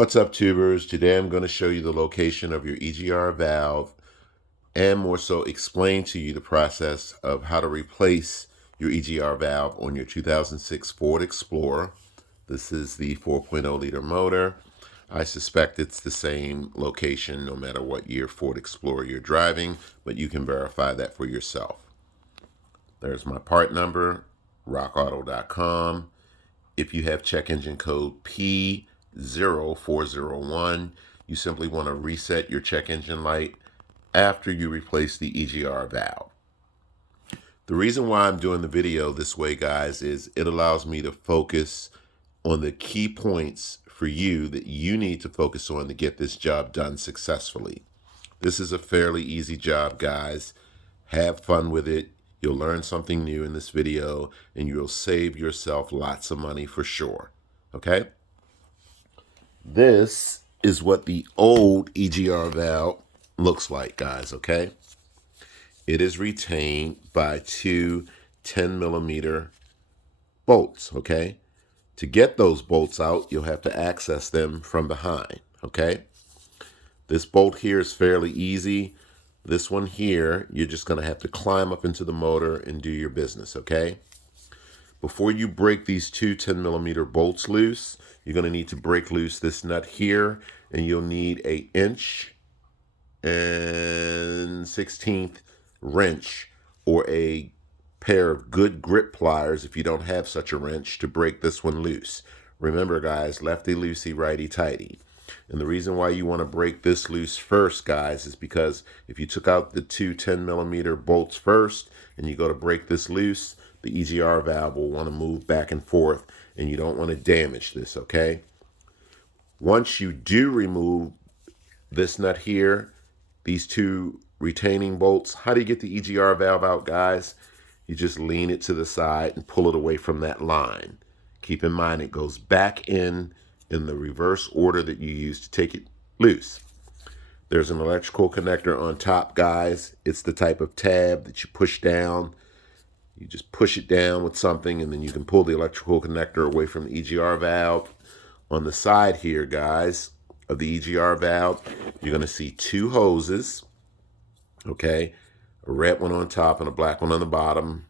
What's up, tubers? Today I'm going to show you the location of your EGR valve and more so explain to you the process of how to replace your EGR valve on your 2006 Ford Explorer. This is the 4.0 liter motor. I suspect it's the same location no matter what year Ford Explorer you're driving, but you can verify that for yourself. There's my part number, rockauto.com. If you have check engine code P0401, you simply want to reset your check engine light after you replace the EGR valve. The reason why I'm doing the video this way, guys, is it allows me to focus on the key points for you that you need to focus on to get this job done successfully. This is a fairly easy job, guys. Have fun with it. You'll learn something new in this video, and you'll save yourself lots of money for sure. Okay? This is what the old EGR valve looks like, guys, okay? It is retained by two 10-millimeter bolts, okay? To get those bolts out, you'll have to access them from behind, okay? This bolt here is fairly easy. This one here, you're just going to have to climb up into the motor and do your business, okay? Before you break these two 10-millimeter bolts loose, you're going to need to break loose this nut here, and you'll need an 1/16 wrench or a pair of good grip pliers if you don't have such a wrench to break this one loose. Remember, guys, lefty loosey, righty tighty. And the reason why you want to break this loose first, guys, is because if you took out the two 10-millimeter bolts first and you go to break this loose, the EGR valve will want to move back and forth, and you don't want to damage this, okay? Once you do remove this nut here, these two retaining bolts, how do you get the EGR valve out, guys? You just lean it to the side and pull it away from that line. Keep in mind it goes back in the reverse order that you use to take it loose. There's an electrical connector on top, guys. It's the type of tab that you push down. You just push it down with something, and then you can pull the electrical connector away from the EGR valve. On the side here, guys, of the EGR valve, you're going to see two hoses, okay? A red one on top and a black one on the bottom.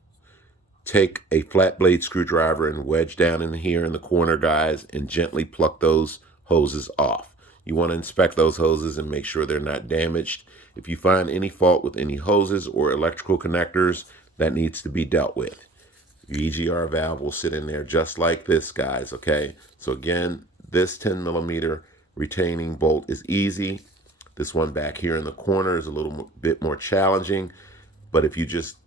Take a flat blade screwdriver and wedge down in here in the corner, guys, and gently pluck those hoses off. You want to inspect those hoses and make sure they're not damaged. If you find any fault with any hoses or electrical connectors, that needs to be dealt with. Your EGR valve will sit in there just like this, guys, okay? So again, this 10-millimeter retaining bolt is easy. This one back here in the corner is a little bit more challenging, but if you just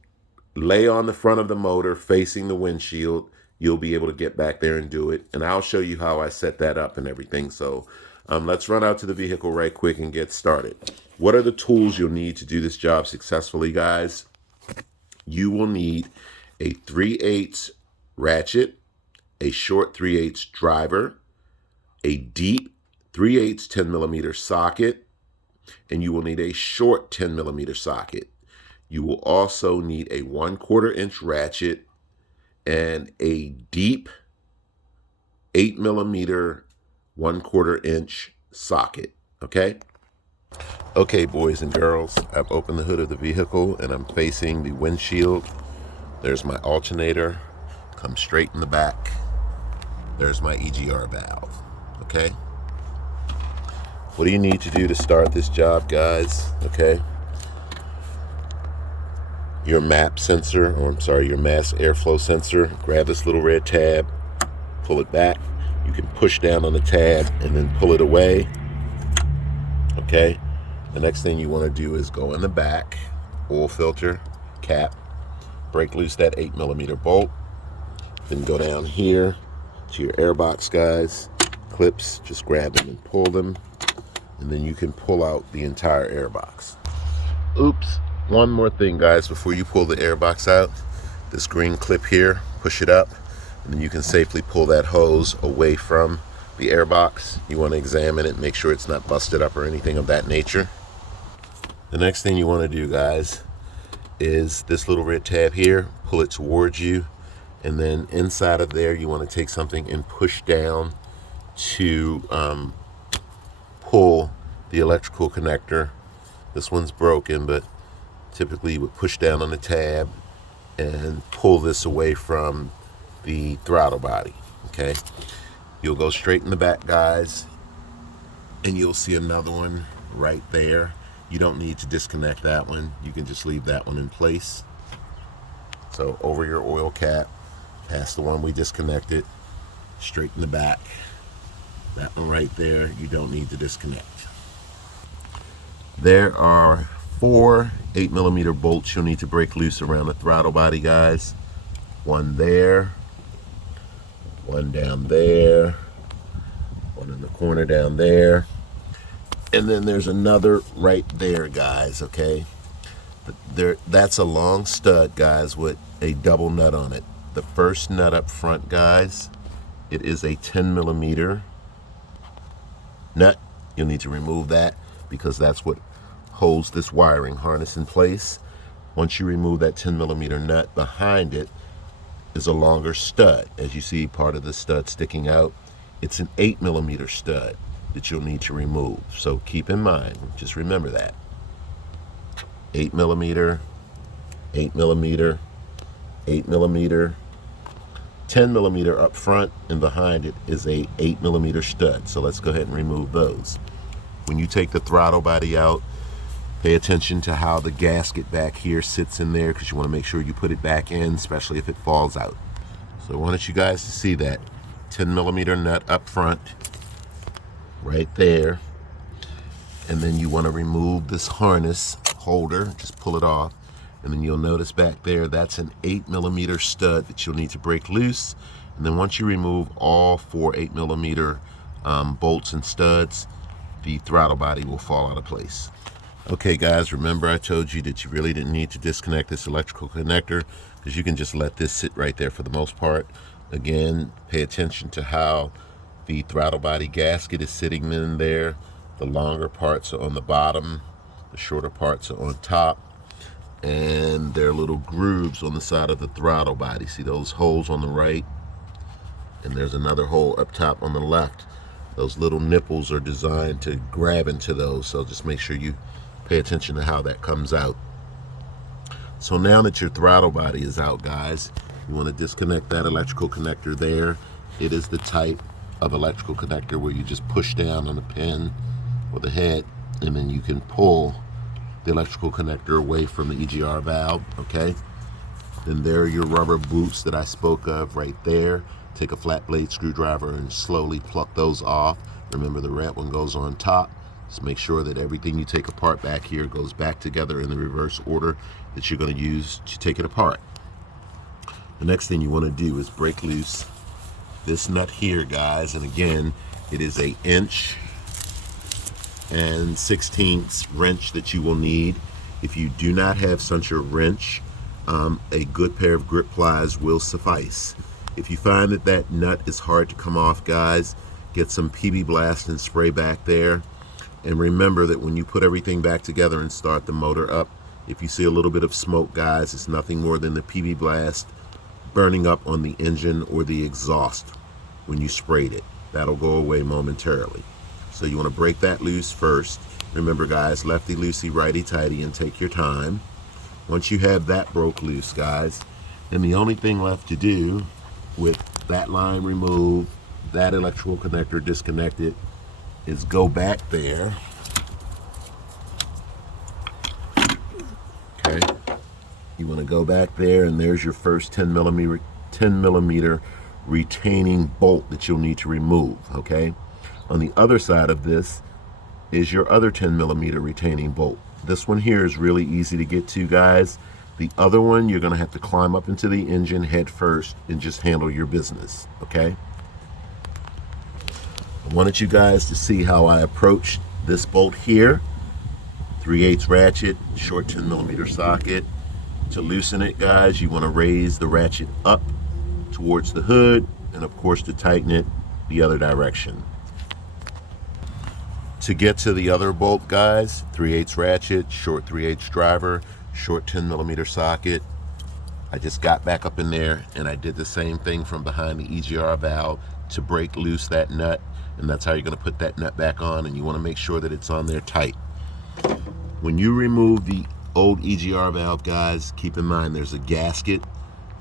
lay on the front of the motor facing the windshield, you'll be able to get back there and do it. And I'll show you how I set that up and everything. So let's run out to the vehicle right quick and get started. What are the tools you'll need to do this job successfully, guys? You will need a 3/8 ratchet, a short 3/8 driver, a deep 3/8 10-millimeter socket, and you will need a short 10-millimeter socket. You will also need a 1/4 inch ratchet and a deep 8-millimeter 1/4 inch socket, okay? Okay, boys and girls, I've opened the hood of the vehicle and I'm facing the windshield. There's my alternator, come straight in the back. There's my EGR valve, okay? What do you need to do to start this job, guys? Okay. Your MAP sensor, or I'm sorry, your mass airflow sensor. Grab this little red tab, pull it back. You can push down on the tab and then pull it away. Okay. The next thing you want to do is go in the back, oil filter, cap, break loose that 8-millimeter bolt. Then go down here to your airbox, guys. Clips, just grab them and pull them. And then you can pull out the entire airbox. Oops. One more thing, guys, before you pull the airbox out. This green clip here, push it up, and then you can safely pull that hose away from the airbox. You want to examine it, make sure it's not busted up or anything of that nature. The next thing you want to do, guys, is this little red tab here, pull it towards you, and then inside of there you want to take something and push down to pull the electrical connector. This one's broken, but typically you would push down on the tab and pull this away from the throttle body. Okay, you'll go straight in the back, guys, and you'll see another one right there. You don't need to disconnect that one. You can just leave that one in place. So over your oil cap, past the one we disconnected, straight in the back. That one right there, you don't need to disconnect. There are 4 8mm bolts you'll need to break loose around the throttle body, guys. One there, one down there, one in the corner down there, and then there's another right there, guys. Okay, that's a long stud, guys, with a double nut on it. The first nut up front, guys, it is a 10mm nut. You'll need to remove that because that's what holds this wiring harness in place. Once you remove that 10mm nut, behind it is a longer stud. As you see, part of the stud sticking out, it's an 8mm stud that you'll need to remove. So keep in mind, just remember that. 8mm, 8mm, 8mm, 10mm up front, and behind it is a 8mm stud. So let's go ahead and remove those. When you take the throttle body out, pay attention to how the gasket back here sits in there, because you want to make sure you put it back in, especially if it falls out. So I wanted you guys to see that 10mm nut up front right there, and then you want to remove this harness holder, just pull it off, and then you'll notice back there that's an 8mm stud that you'll need to break loose. And then once you remove all 4 8mm bolts and studs, the throttle body will fall out of place. Okay guys, remember I told you that you really didn't need to disconnect this electrical connector, because you can just let this sit right there for the most part. Again, pay attention to how the throttle body gasket is sitting in there. The longer parts are on the bottom, the shorter parts are on top, and there are little grooves on the side of the throttle body. See those holes on the right? And there's another hole up top on the left. Those little nipples are designed to grab into those, so just make sure you pay attention to how that comes out. So now that your throttle body is out, guys, you want to disconnect that electrical connector there. It is the type of electrical connector where you just push down on the pin or the head, and then you can pull the electrical connector away from the EGR valve. Okay, then there are your rubber boots that I spoke of right there. Take a flat blade screwdriver and slowly pluck those off. Remember, the red one goes on top. Just make sure that everything you take apart back here goes back together in the reverse order that you're going to use to take it apart. The next thing you want to do is break loose this nut here, guys, and again, it is a 1/16 inch wrench that you will need. If you do not have such a wrench, a good pair of grip pliers will suffice. If you find that that nut is hard to come off, guys, get some PB Blast and spray back there. And remember that when you put everything back together and start the motor up, if you see a little bit of smoke, guys, it's nothing more than the PB Blast burning up on the engine or the exhaust when you sprayed it. That'll go away momentarily. So you want to break that loose first. Remember, guys, lefty loosey, righty tighty, and take your time. Once you have that broke loose, guys, then the only thing left to do with that line removed, that electrical connector disconnected, is go back there. Okay, you want to go back there, and there's your first 10 millimeter retaining bolt that you'll need to remove. Okay, on the other side of this is your other 10 millimeter retaining bolt. This one here is really easy to get to, guys. The other one, you're going to have to climb up into the engine head first and just handle your business. Okay, I wanted you guys to see how I approach this bolt here. 3/8 ratchet, short 10 millimeter socket. To loosen it, guys, you want to raise the ratchet up towards the hood, and of course to tighten it the other direction. To get to the other bolt, guys, 3/8 ratchet, short 3/8 driver, short 10 millimeter socket. I just got back up in there and I did the same thing from behind the EGR valve to break loose that nut, and that's how you're going to put that nut back on, and you want to make sure that it's on there tight. When you remove the old EGR valve, guys, keep in mind there's a gasket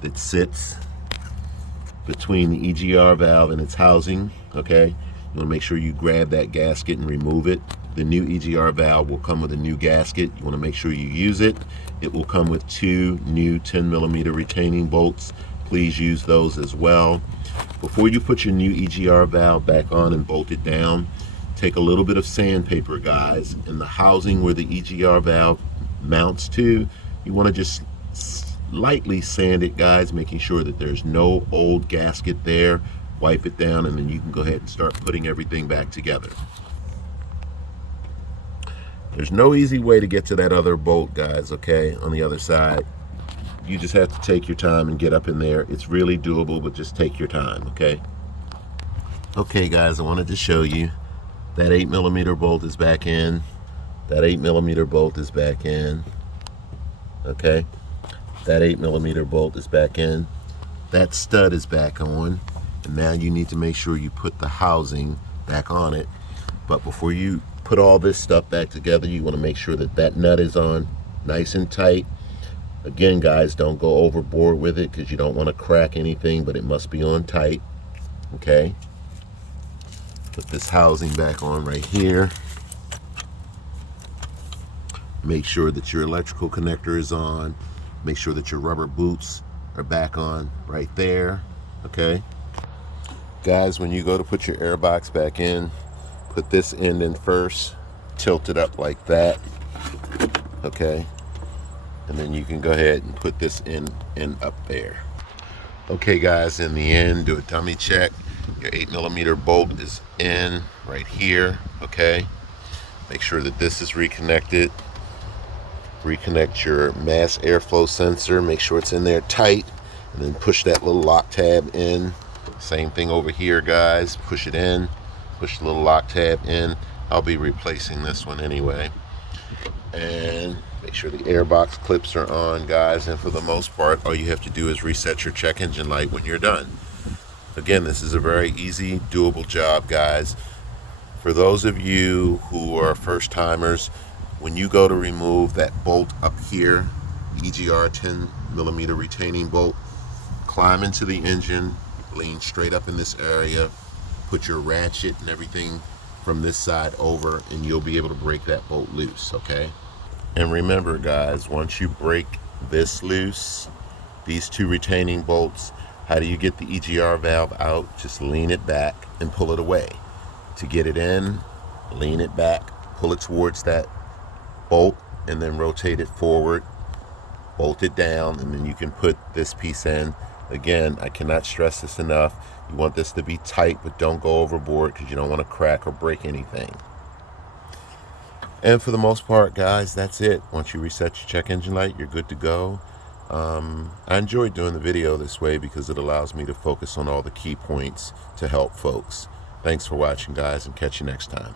that sits between the EGR valve and its housing, okay? You want to make sure you grab that gasket and remove it. The new EGR valve will come with a new gasket. You want to make sure you use it. It will come with 2 new 10mm retaining bolts. Please use those as well. Before you put your new EGR valve back on and bolt it down, take a little bit of sandpaper, guys, and the housing where the EGR valve mounts to, you want to just lightly sand it, guys, making sure that there's no old gasket there. Wipe it down, and then you can go ahead and start putting everything back together. There's no easy way to get to that other bolt, guys, okay, on the other side. You just have to take your time and get up in there. It's really doable, but just take your time, okay? Okay, guys, I wanted to show you that 8mm bolt is back in. That 8mm bolt is back in. Okay? That 8mm bolt is back in. That stud is back on. And now you need to make sure you put the housing back on it. But before you put all this stuff back together, you want to make sure that that nut is on nice and tight. Again, guys, don't go overboard with it because you don't want to crack anything, but it must be on tight. Okay? Put this housing back on right here. Make sure that your electrical connector is on. Make sure that your rubber boots are back on right there. Okay? Guys, when you go to put your air box back in, put this end in first. Tilt it up like that. Okay? And then you can go ahead and put this in up there. Okay, guys, in the end, do a dummy check. Your 8mm bolt is in right here, okay? Make sure that this is reconnected. Reconnect your mass airflow sensor. Make sure it's in there tight. And then push that little lock tab in. Same thing over here, guys. Push it in. Push the little lock tab in. I'll be replacing this one anyway. And make sure the airbox clips are on, guys. And for the most part, all you have to do is reset your check engine light when you're done. Again, this is a very easy, doable job, guys. For those of you who are first timers, when you go to remove that bolt up here, EGR 10mm retaining bolt, climb into the engine, lean straight up in this area, put your ratchet and everything from this side over, and you'll be able to break that bolt loose, okay? And remember, guys, once you break this loose, these 2 retaining bolts, how do you get the EGR valve out? Just lean it back and pull it away. To get it in, lean it back, pull it towards that bolt, and then rotate it forward, bolt it down, and then you can put this piece in. Again, I cannot stress this enough. You want this to be tight, but don't go overboard because you don't want to crack or break anything. And for the most part, guys, that's it. Once you reset your check engine light, you're good to go. I enjoy doing the video this way because it allows me to focus on all the key points to help folks. Thanks for watching, guys, and catch you next time.